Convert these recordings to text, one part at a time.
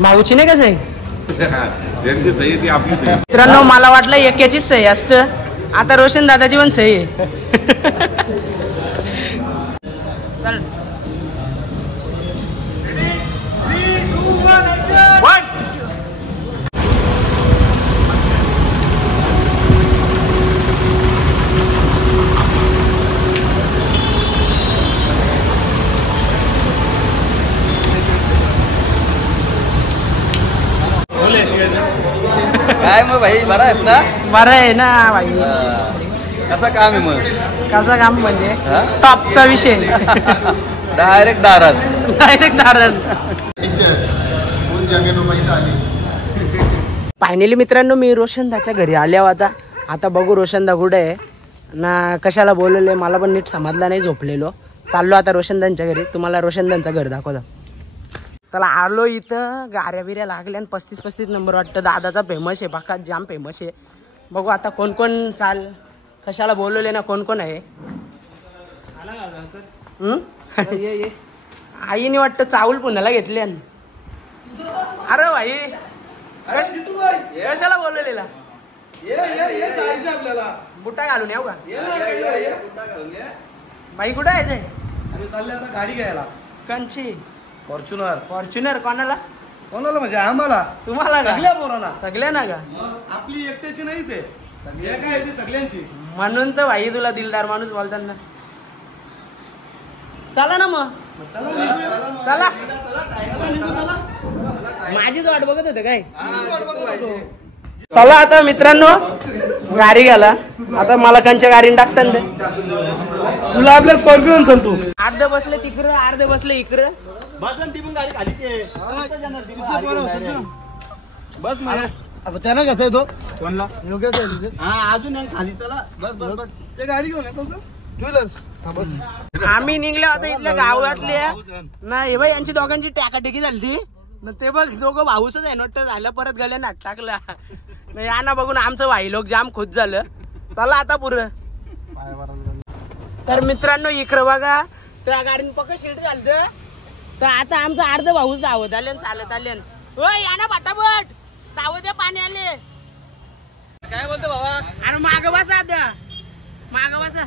भाऊची नाही का सही? त्यांची सही ती आपली सही. मित्रांनो मला वाटलं एकाचीच सही असतं, आता रोशन दादाची पण सही आहे. चल काय मग भाई बरा आहेस ना? बरं आहे ना भाई. कसं काम आहे मग? कसं काम म्हणजे हा? टॉपचा विषय. डायरेक्ट दारात. डायरेक्ट दारण. फायनली मित्रांनो मी रोशनदाच्या घरी आल्या होता. आता बघू रोशनदा कुठे आहे ना, कशाला बोलवले मला पण नीट समजला नाही, झोपलेलो. चाललो आता रोशनदांच्या घरी, तुम्हाला रोशनदांचं घर दाखवतो. चला आलो इथं, गाऱ्या बिऱ्या लागल्या आणि 35 नंबर वाटतं. दादाचा फेमस आहे, बाका जाम फेमस आहे. बघू आता कोण कोण चाल, कशाला बोलवले ना, कोण कोण आहे. आईने वाटतं चावल पुण्याला घेतले. अरे भाई कशाला बोलवलेला? बुटा घालून येऊ का भाई? कुठं आहे ते? चालले आता गाडी घ्यायला. कंची फॉर्च्युनर. फॉर्च्युनर कोणाला? कोणाला म्हणजे आम्हाला? तुम्हाला का? सगळ्या पोरांना. सगळ्या ना का? आपली एकट्याची नाही ते, जे काय ती सगळ्यांची. म्हणून तर भाई तुला दिलदार माणूस बोलताना. चला ना मग, चला. माझीच वाट बघत होते काय? चला आता मित्रांनो गाडी घ्याला. आता मला कंच्या गाडीने टाकतात. तुला आपल्या स्कॉर्पिओन सांग तू. अर्धे बसले तिकडं, अर्धे बसले इकडं. बस ती पण गाडी खाली बस मला. त्यानं कसं आहे तो कोणला योगेश आहे तिथे. हा अजून खाली चला. बस बस बस ते गाडी घेऊन येतो टू व्हीलर. आम्ही निघले होता इथल्या गावातले नाही बाई, यांची दोघांची टाकाटेकी झाली ती. ते बघ दोघं भाऊसच आहे, नोट झालं परत गले नाक टाकला. या ना बघून आमचं भाई लोक जाम खुश झालं. चला आता पुरं. तर मित्रांनो इकडं बघा, त्या गाडीने पक्क शीट झालं. तर आता आमचं अर्ध भाऊच धावत आले, चालत आले. हो या ना पटापट, धावत पाणी आले. काय बोलतो बाबा? अरे माग बसा, आता माग बसा.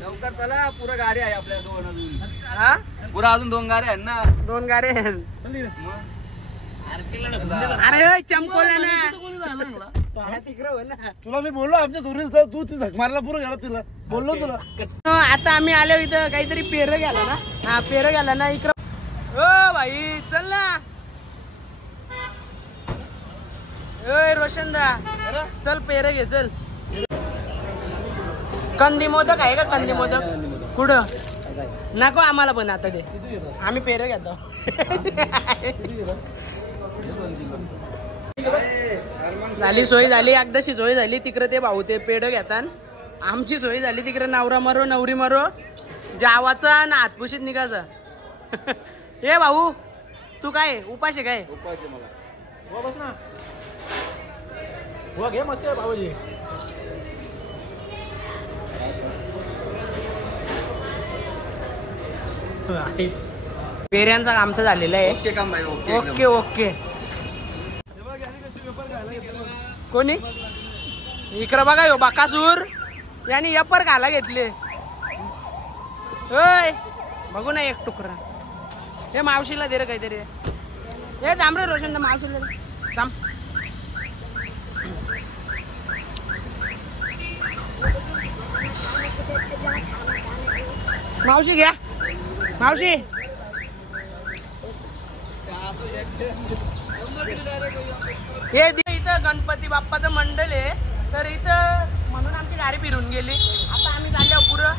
लवकर चला, पुरा गाडी आहे आपल्या दोन अजून. हा पुरा अजून 2 गाड्या आहेत ना. 2 गाड्या. अरे चमकोला ना तिकडं हो ना. तुला मी बोललो आमच्या दोन्ही तू ती झक मारला पुरं गेला तिला बोललो तुला. आता आम्ही आलो इथं काहीतरी पेर गेला ना. हा पेर गेला ना इकडं. ओ भाई चल ना. ओय रोशनदा चल पेर घे चल. कंदी मोदक आहे का? कंदी मोदक कुठं? नको आम्हाला पण आता ते, आम्ही पेर घेतो. झाली सोय झाली, एकदाशी सोय झाली. तिकडे ते भाऊ ते पेढ घेतात. आमची सोय झाली तिकडे नवरा मरो नवरी मरो, जावाचा ना हातपुशीत निघायचा. हे भाऊ तू काय उपाशी काय? उपाशी मला. हो बस ना. हो घे मस्त भाऊजी. पेऱ्यांचा काम तर झालेलं आहे. ओके काम भाई. Okay okay. कोणी इकडं बघा यो बाकासूर यांनी यपर घाला घेतले. होय बघू ना एक तुकडा. हे मावशीला दे रे काहीतरी. हे थांब रे रोशन, मावशीला थांब. मावशी घ्या मावशी. हे इथं गणपती बाप्पाचं मंडळ आहे, तर इथं म्हणून आमची गाडी फिरून गेली. आता आम्ही झाल्यावर पुरं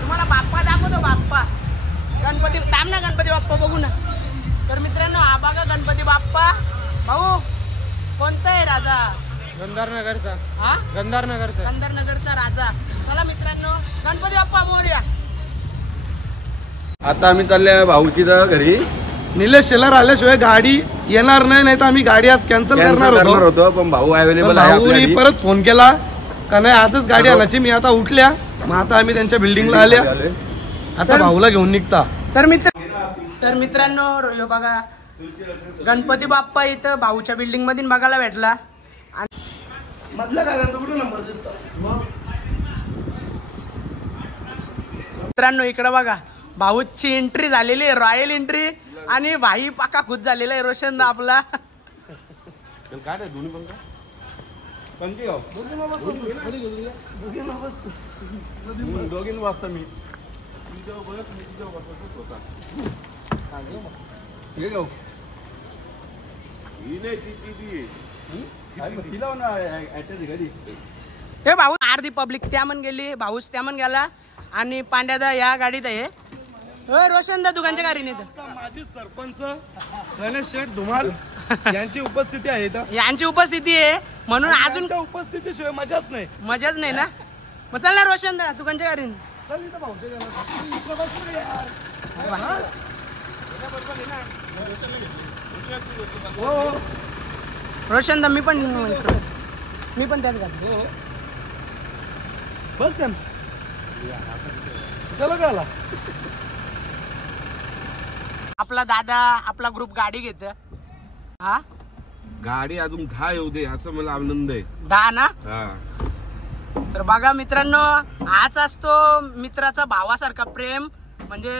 तुम्हाला बाप्पा दाखवतो. बाप्पा गणपती थांब ना, गणपती बाप्पा बघू ना. तर मित्रांनो हा बघा गणपती बाप्पा. भाऊ कोणता आहे राजा? गंधारनगरचा. हा गंधारनगरचा. गंधारनगरचा राजा. चला मित्रांनो गणपती बाप्पा मोरया. आता आम्ही चालले भाऊची घरी. निलेश शेलार आल्याशिवाय गाडी येणार नाही, नाही तर आम्ही गाडी आज कॅन्सल करणार होतो. पण भाऊ अवेलेबल आहे. भाऊनी परत फोन केला का नाही आजच गाडी आणायची. मी आता उठल्या मग आता आम्ही त्यांच्या बिल्डिंगला आल्या. आता भाऊला घेऊन निघता. तर मित्रांनो ह्यो बघा गणपती बाप्पा इथं भाऊच्या बिल्डिंग मध्ये बघायला भेटला. आणि मधल्या गाड्यांचा कुठे नंबर दिसतो. मित्रांनो इकडे बघा भाऊची एंट्री झालेली आहे, रॉयल एंट्री. आणि भाई पाका खुश झालेला आहे रोशन आपला. काय दोन्ही पण दोघींना वाजता मी हे भाऊ अर्धी पब्लिक त्या म्हण गेली, भाऊच त्या म्हण गेला. आणि पांड्यादा या गाडीत आहे. रोशन दा दुकानच्या गाडीने माझी सरपंच गणेश शेठ धुमाल यांची उपस्थिती आहे इथं. यांची उपस्थिती आहे म्हणून अजून उपस्थितीशिवाय मजाच नाही. मजाच नाही ना. मग चल ना रोशन दा दुकानच्या गाडीने. चल इथं भाऊच्या रोशन दा मी पण त्याच गाडी. बस त्या चला का आला. आपला दादा आपला ग्रुप गाडी घेत. हा गाडी अजून 10 येऊ दे असं मला आनंद आहे. 10 ना. हा तर बघा मित्रांनो हाच असतो मित्राचा भावासारखा प्रेम. म्हणजे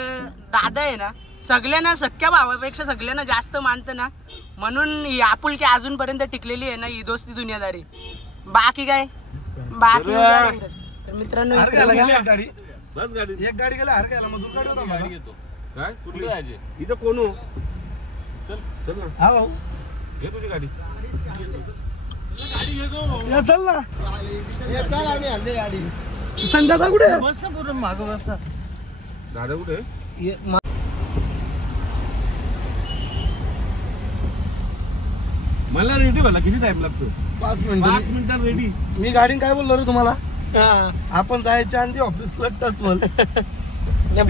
दादा आहे ना सगळ्यांना सख्या भावापेक्षा सगळ्यांना जास्त मानतं ना. म्हणून ही आपुलकी अजूनपर्यंत टिकलेली आहे ना, ही दोस्ती दुनियादारी. बाकी काय बाकी. तर मित्रांनो गाडी बस गाडी एक गाडी गेला हर गायला मग गाडी होता गाडी घेतो. काय कुठली इथं कोण हो? चल चल ना. हा भाऊ घे तुझी गाडी. या चल ना. या चल आम्ही आणली गाडी. संध्याचा कुठे बस पूर्ण माग बस. दादा कुठे आहे? मला रेडी व्हायला किती टाइम लागतो? 5 मिनिटं. 5 मिनिटात रेडी. मी गाडी काय बोललो रे तुम्हाला. आपण जायच्या आधी ऑफिसला टच बोल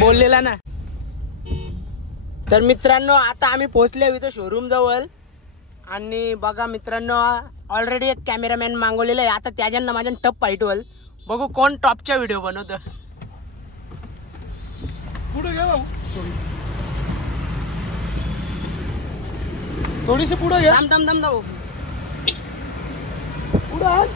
बोललेला ना. तर मित्रांनो आता आम्ही पोहोचले इथं शोरूम जवळ. आणि बघा मित्रांनो ऑलरेडी एक कॅमेरामॅन मागवलेला आहे. आता त्याच्यानं माझ्या टप फाईट होईल. बघू कोण टॉपच्या व्हिडिओ बनवतं. पुढे घे भाऊ. थोडीशी पुढे घे. दम दम दम जाऊ. पुढे आण.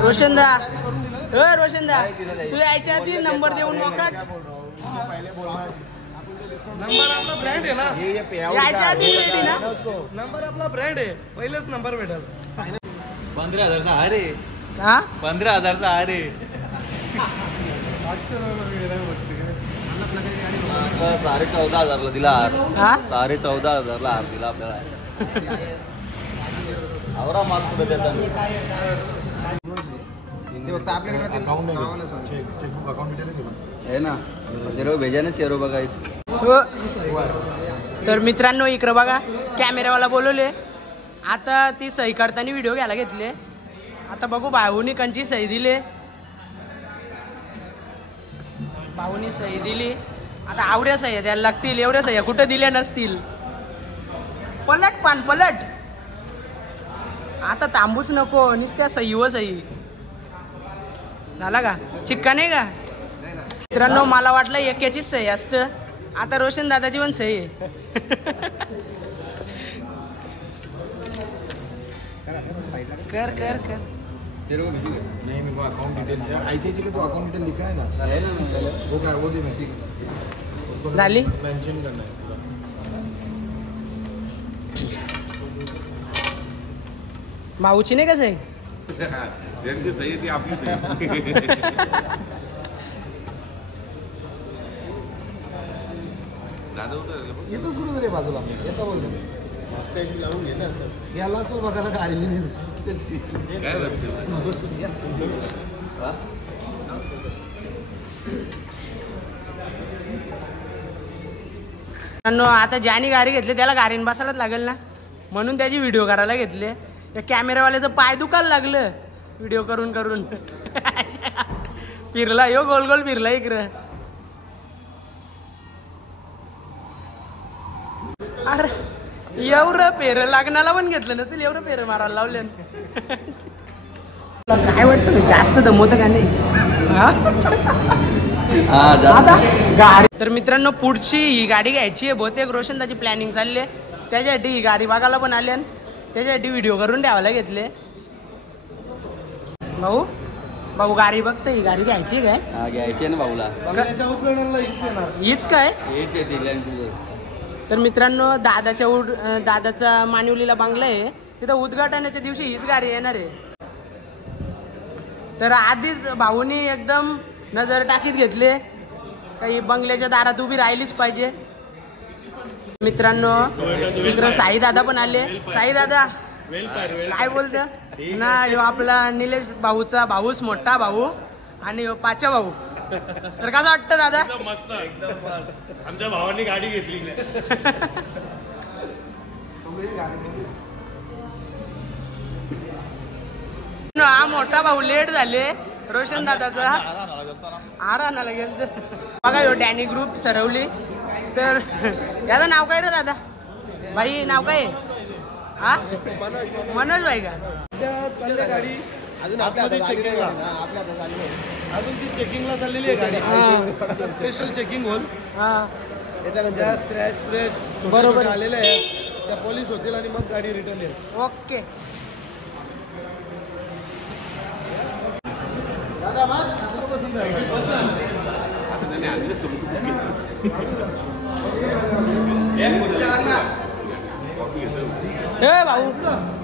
रोशनदा रोशनदा तू यायच्या आधी नंबर देऊन मोकट. नंबर आपला ब्रँड आहे ना. यायच्या आधी रेडी ना. नंबर आपला ब्रँड आहे. पहिलेच नंबर भेटेल. 15,000चा अरे. हा 15,000चा अरे. साडे 14,000ला दिला हार. हा 14,500ला हार दिला आपल्याला. आवरा माल कुठे देतात. है ना चेरो भेजा ना चेरो बघा. तर मित्रांनो इकडे बघा कॅमेरावाला बोलवले. आता ती सही करताना व्हिडिओ घ्यायला घेतले. आता बघू भाऊनी कंची सही दिली. भाऊनी सही दिली. आता आवऱ्या सह्या द्यायला लागतील. एवढ्या सह्या कुठं दिल्या नसतील. पलट पान पलट. आता थांबूच नको नुसत्या सही व सही झाला का. चिक्का नाही का मित्रांनो. मला वाटलं एकाचीच सही असतं. आता रोशन दादाची पण सही आहे. कर कर कर. नहीं मेरे को अकाउंट डिटेल आईसीआईसी का तो अकाउंट डिटेल लिखा है ना. वो क्या वो दे मैं उसको झाली. मेंशन करना है. भाऊची नाही का सही. ज्यांची सही आहे ती आपली सही. दादा होतं येतोच कुठे रे बाजूला. येतो बोलतो लावून घे ना. याला असं बघायला गाडी नाही. काय आता ज्याने गाडी घेतली त्याला गाडीन बसायलाच लागेल ना. म्हणून त्याची व्हिडिओ करायला घेतले. या कॅमेरावाल्याचं पाय दुखायला लागलं व्हिडिओ करून करून. फिरला यो गोल गोल फिरला इकडं. अरे एवढं पेर लागण्याला पण घेतलं नसतील, एवढं पेर मारायला लावले. काय वाटतं जास्त दमवतं का नाही? आता गाडी तर मित्रांनो पुढची ही गाडी घ्यायची आहे, बहुतेक रोशनदाची प्लॅनिंग चालली आहे. त्याच्यासाठी ही गाडी बघायला पण आली आणि त्याच्यासाठी व्हिडिओ करून ठेवायला घेतले. भाऊ भाऊ गाडी बघतो, ही गाडी घ्यायची काय? घ्यायची ना भाऊला. हीच काय? तर मित्रांनो दादाचा मानिवलीला बंगला आहे, तिथं उद्घाटनाच्या दिवशी हीच गाडी येणार आहे. तर आधीच भाऊनी एकदम नजर टाकीत घेतले, काही बंगल्याच्या दारात उभी राहिलीच पाहिजे. मित्रांनो इकडं साई दादा पण आले. साई दादा काय बोलत ना, ह्यो आपला निलेश भाऊचा भाऊच मोठा भाऊ आणि ह्यो पाचा भाऊ. तर कसं वाटतं दादा? मस्त एकदम मस्त. आमच्या भावांनी गाडी घेतली. हा मोठा भाऊ लेट झाले रोशन दादाचा आरानाला गेल. बघा ह्यो डॅनी ग्रुप सरवली. तर याचं नाव काय रे दादा? भाई नाव काय? हा मनोज भाई का? चालली गाडी अजून अजून ती चेकिंगला चाललेली आहे गाडी. स्पेशल चेकिंग होईल. हा त्याच्यानंतर स्क्रॅच फ्रॅच बरोबर आलेले आहेत, त्या पोलीस होतील आणि मग गाडी रिटर्न येईल. ओके. दादा बस पसंत आहे. भाऊ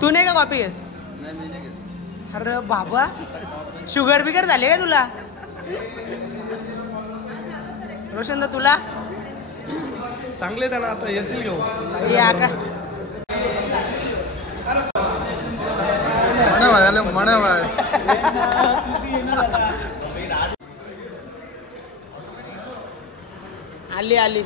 तू नाही का कॉपी घेस? अरे बाबा शुगर बिगर झाले का तुला? रोशन दा तुला चांगले त्यांना आता येतील घेऊ. या का? आली आली.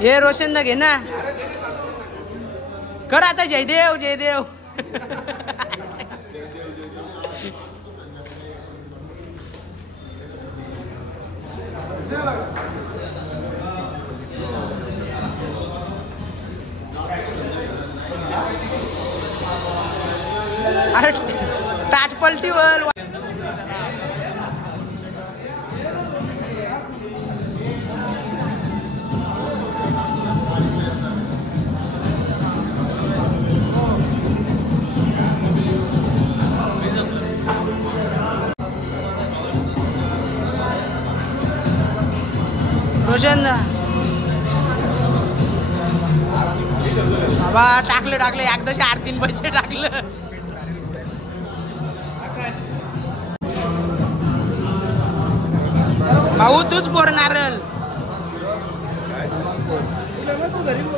हे रोशन दा घे ना. कर आता जयदेव जयदेव. अरे टाच पलटीवर रोशन बाबा टाकलं एकदाशी 8-3 पैसे टाकलं. भाऊ तूच पोर नारळ.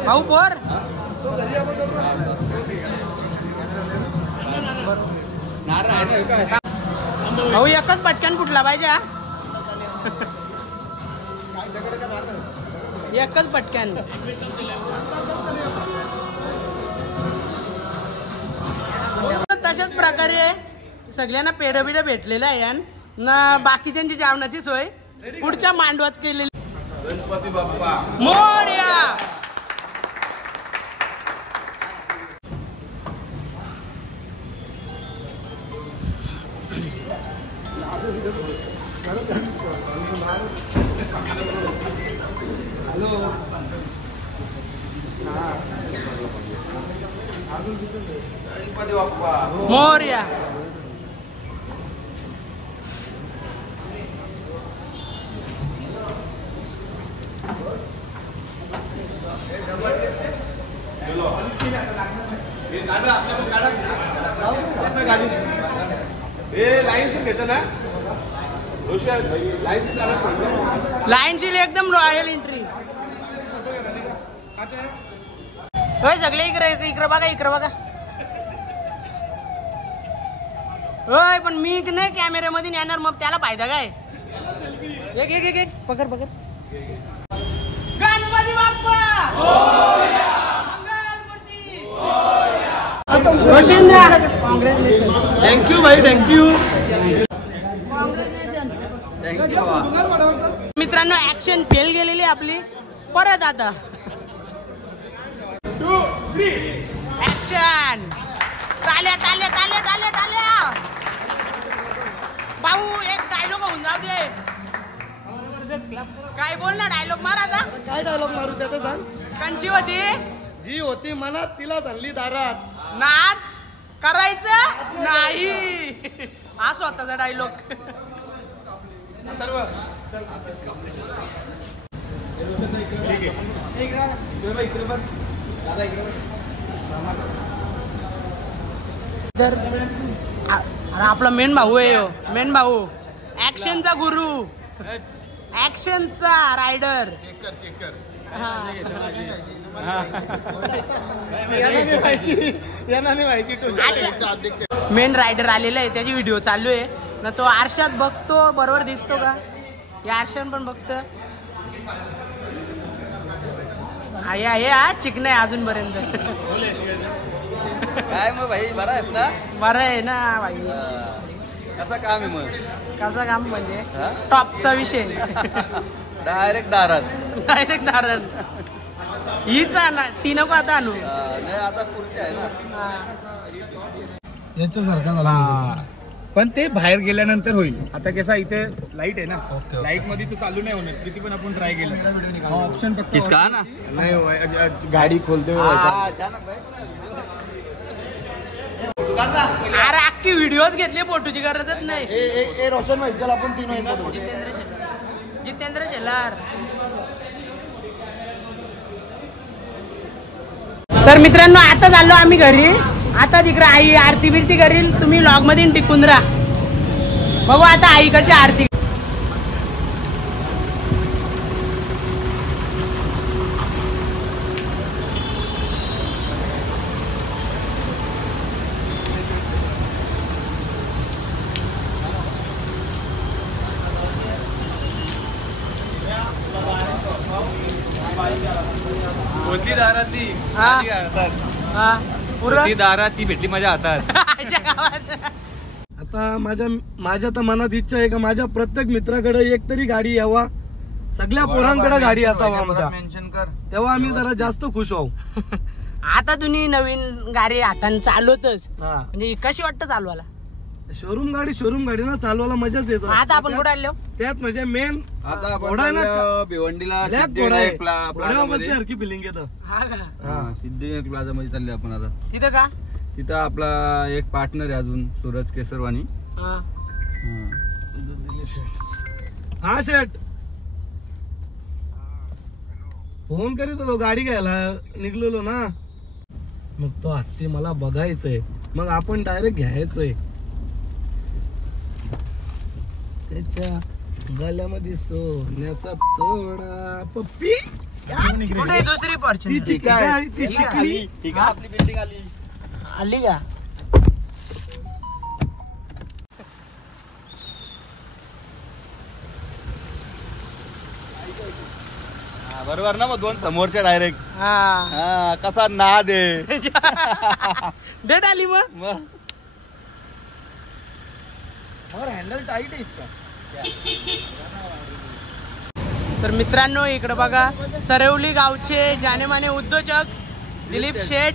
भाऊ पोर भाऊ एकच पटकन फुटला पाहिजे. एकच पटकन. तशाच प्रकारे सगळ्यांना पेढ बिड भेटलेलं आहे ना. बाकीच्यांची जेवणाची सोय पुढच्या मांडवात केलेली. गणपती बाप्पा मोरया. गणपती बाप्पा मोरया. लाईनशील एकदम रॉयल एंट्री. होय सगळे इकडे बघा. होय पण मी नाही कॅमेऱ्यामध्ये येणार, मग त्याला फायदा काय? एक पकड. गणपती बाप्पा मंगलमूर्ती. रोशन कॉंग्रॅच्युलेशन. थँक्यू भाई, थँक्यू. मित्रांनो ऍक्शन फेल गेलेली आपली. परत आता ऍक्शन. ताल्या ताल्या ताल्या ताल्या ताल्या. भाऊ एक डायलॉग होऊन जाऊ दे. काय बोल ना, डायलॉग मार आता. काय डायलॉग मारू त्याचं सांग. कंची होती जी होती मनात तिला झाली दारात. नाद करायचं नाही. हा स्वतःचा डायलॉग. तर अरे आपला मेन भाऊ आहे हो. मेन भाऊ ऍक्शनचा गुरु, ऍक्शनचा रायडर. मेन रायडर आलेला आहे, त्याची व्हिडिओ चालू आहे ना. तो आरशात बघतो, बरोबर दिसतो का? या आरशात पण बघतो. आहे हा चिकन आहे अजूनपर्यंत. काय मग भाई, बरा आहेस ना? बरं आहे ना भाई. कसं काम आहे मग? कसं काम म्हणजे टॉपचा विषय. डायरेक्ट दारात. डायरेक्ट धारण. हीच ना, ती नको आता आणू. नाही आता पुढची आहे ना. याच्यासारखा झाला. पण ते बाहेर गेल्यानंतर होईल. आता कसा इथे लाईट आहे ना, लाईट मध्ये तो चालू नाही होणार. किती पण आपण ट्राय केलं ऑप्शन फक्त किसका ना नहीं गाड़ी खोलते हुए अरे अख्खी व्हिडिओच घेतली, फोटोची गरजच नाही. रोशन भाई चल आपण तीन जितेंद्र शेलार. तर मित्रांनो आता चाललो आम्ही घरी. आता तिकडे आई आरती बिरती करील. तुम्ही लॉग मध्ये टिकून राहा. बघू आता आई कशी आरती. कोणती दारातली? हा कोणती दारात ती भेटली माझ्या हातात. आईच्या गावात. आता माझ्या तर मनात इच्छा आहे का माझ्या प्रत्येक मित्राकडे एक तरी गाडी यावा. सगळ्या पोरांकडे गाडी असावा आमच्या. मेंशन कर. तेव्हा आम्ही जरा जास्त खुश व्हाव. आता तुम्ही नवीन गाडी हाताने चालवतच, हा, म्हणजे कशी वाटतं चालवायला? शोरूम गाडी ना चालवायला मजाच येतो. आता आपण कुठे आलो? त्यात म्हणजे मेन आता आपण घोडा आहे ना, चाललो भिवंडीला ब्लॅक सिद्धी घोडा आहे. विनायक प्लाझा मध्ये. बसल्यासारखी फिलिंग येतं. हा का? सिद्धिविनायक प्लाझा मध्ये चालले आपण आता. तिथं का? तिथं आपला एक पार्टनर आहे अजून, सूरज केसरवाणी. हा. हा शेट फोन करीत होतो गाडी घ्यायला निघलेलो ना. मग तो हत्ती मला बघायचंय, मग आपण डायरेक्ट घ्यायचंय. त्याच्या गल्यामध्ये सोन्याचा तोडा पप्पी. कुठे दुसरी ती चिकली ती चिकली आपली बिल्डिंग आली. आली का? बरोबर ना, मग दोन समोरच्या डायरेक्ट. हा. कसा नाद आहे. देट आली मग. हँडल टाईट आहे इसका. तर मित्रांनो इकडे बघा, सरवली गावचे जानेमाने उद्योजक दिलीप शेठ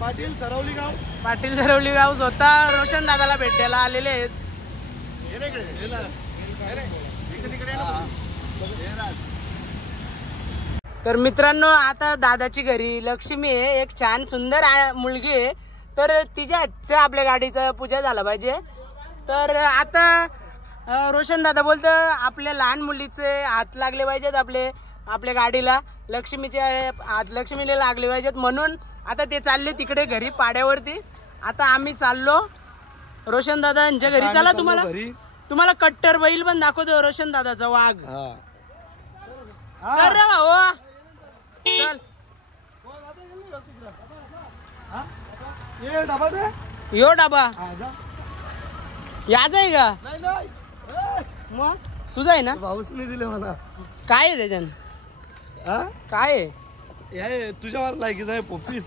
पाटील सरवली गाव. पाटील सरवली गाव स्वतः रोशन दादाला भेटायला आलेले आहेत. तर मित्रांनो आता दादाची घरी लक्ष्मी आहे, एक छान सुंदर मुलगी आहे. तर तिच्या हातच्या आपल्या गाडीचा पूजा झाला पाहिजे. तर आता रोशन दादा बोलतो आपल्या लहान मुलीचे हात लागले पाहिजेत आपल्या गाडीला. लक्ष्मीचे हात लक्ष्मीला लागले पाहिजेत, म्हणून आता ते चालले तिकडे घरी पाड्यावरती. आता आम्ही चाललो रोशन दादा यांच्या घरी. चला तुम्हाला कट्टर बैल पण दाखवतो, रोशन दादाचा वाघ. चल रे भाऊ चल. यो डाबा याच आहे का? मग तुझा आहे ना? भाऊसने दिले मला. काय आहे त्याच्यान? काय आहे? तुझ्यावर लायकीच आहे पोपीस.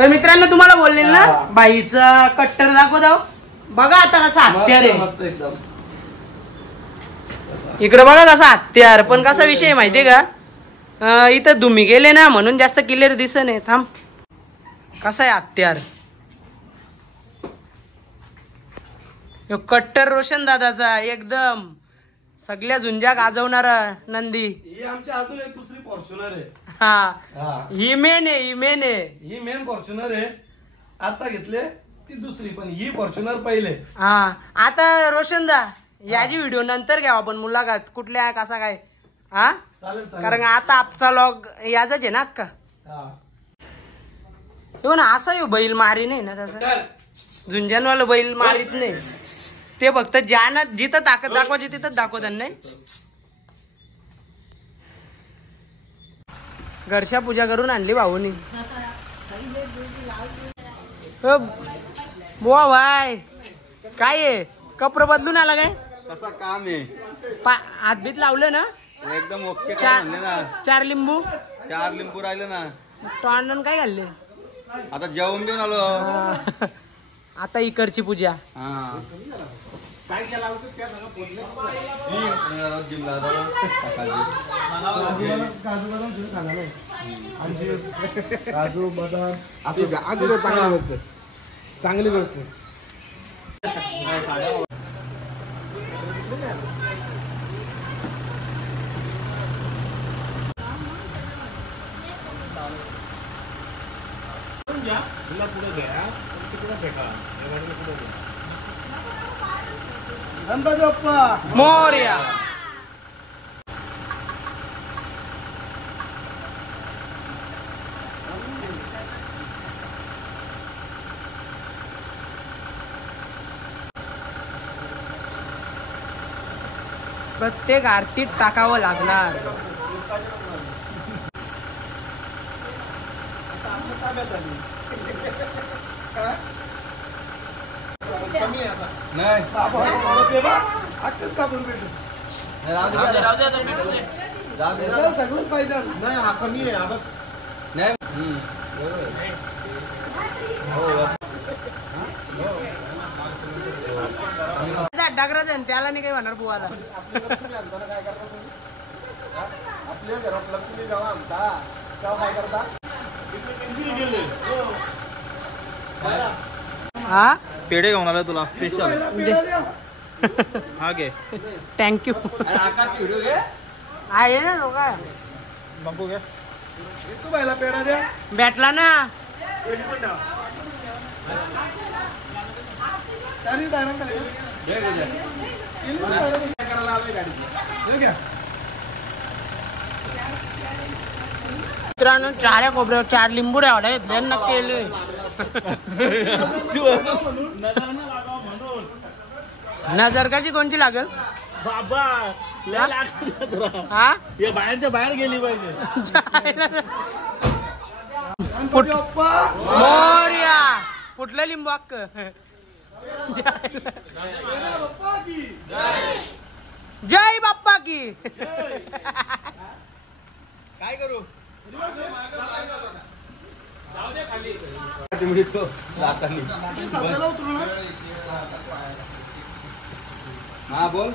तर मित्रांनो तुम्हाला बोलले ना बाईचं कट्टर दाखव. बघा आता कसा हत्यार आहे. मस्त एकदम. इकडे बघा कसा हत्यार. पण कसा विषय माहितीये का, इथं धुमी गेले ना म्हणून जास्त क्लिअर दिसत नाही. थांब, कसा आहे हत्यार. कट्टर रोशन दादाचा एकदम सगळ्या झुंजा गाजवणारा नंदी. ही आमची अजून एक दुसरी फॉर्च्युनर आहे. हा, हा, ही मेन आहे, ही मेन आहे. ही मेन फॉर्च्युनर आहे. आता घेतले ती दुसरी, पण ही फॉर्च्युनर पहिले. हा, आता रोशन दा याची व्हिडिओ नंतर घ्यावा आपण मुलाखत कुठल्या कसा काय. हा, चालेल चालेल. कारण आता आजचा लॉग याचाच आहे ना अक्का. हा. हो ना, असा येऊ बैल मारी नाही ना तसं. झुंजनवाला बैल मारीत नाही ते, फक्त ज्यानं जिथं ताकद दाखवायची तिथंच दाखवतात नाही. घरच्या पूजा करून आणली भाऊनी. बुवा भाई काय आहे, कपडे बदलून आला काय. कसा काम आहे. हातबीत लावलं ना एकदम ओके. चार लिंबू 4 लिंबू राहिले ना. टॉन काय घालले. आता जेवण देऊन आलो. आता इकडची पूजा. काय केला काजू बदाम चांगली गोष्ट. गणपती बाप्पा मोरया. प्रत्येक आरतीत टाकावं लागणार. नाही सगळंच पाहिजे. नाही हा कमी आहे. नाही. डागराज त्याला नाही काही म्हणणार बुवाला. आपल्या घरात लक्ष्मी जेव्हा आणता तेव्हा काय करता. हा, पेढे घेऊन आला तुला स्पेशल. हा घे. थँक्यू. आहे ना लोक बापू घे. तू पहिला पेढा द्या. भेटला ना. मित्रांनो 4 खोबऱ्यावर 4 लिंबू द्यावा घेतले ना केले. नजर कशी कोणची लागल बाबा हा. हे बाहेरच्या बाहेर गेली पाहिजे. मोरया. कुठलं लिंबू अक्क. जय बाप्पा की. काय करू. हा बोल.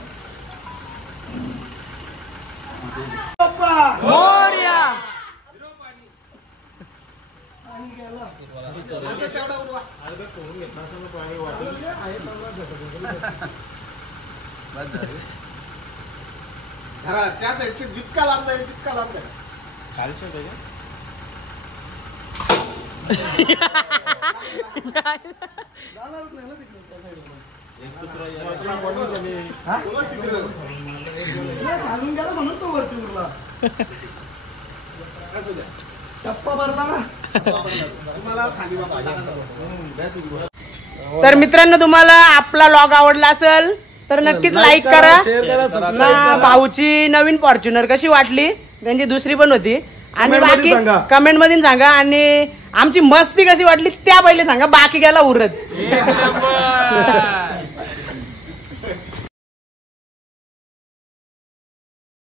मोरया. त्या साईडचे जितका लांब आहे तितका लांब आहे. घालून गेला म्हणून तो वरती उरला. टप्पा भरला ना. तुम्हाला खाली तर मित्रांनो तुम्हाला आपला लॉग आवडला असेल तर नक्कीच लाईक करा. ना भाऊची नवीन फॉर्च्युनर कशी वाटली, त्यांची दुसरी पण होती, आणि बाकी कमेंट मध्ये सांगा. आणि आमची मस्ती कशी वाटली त्या पहिले सांगा, बाकी गेला उरत.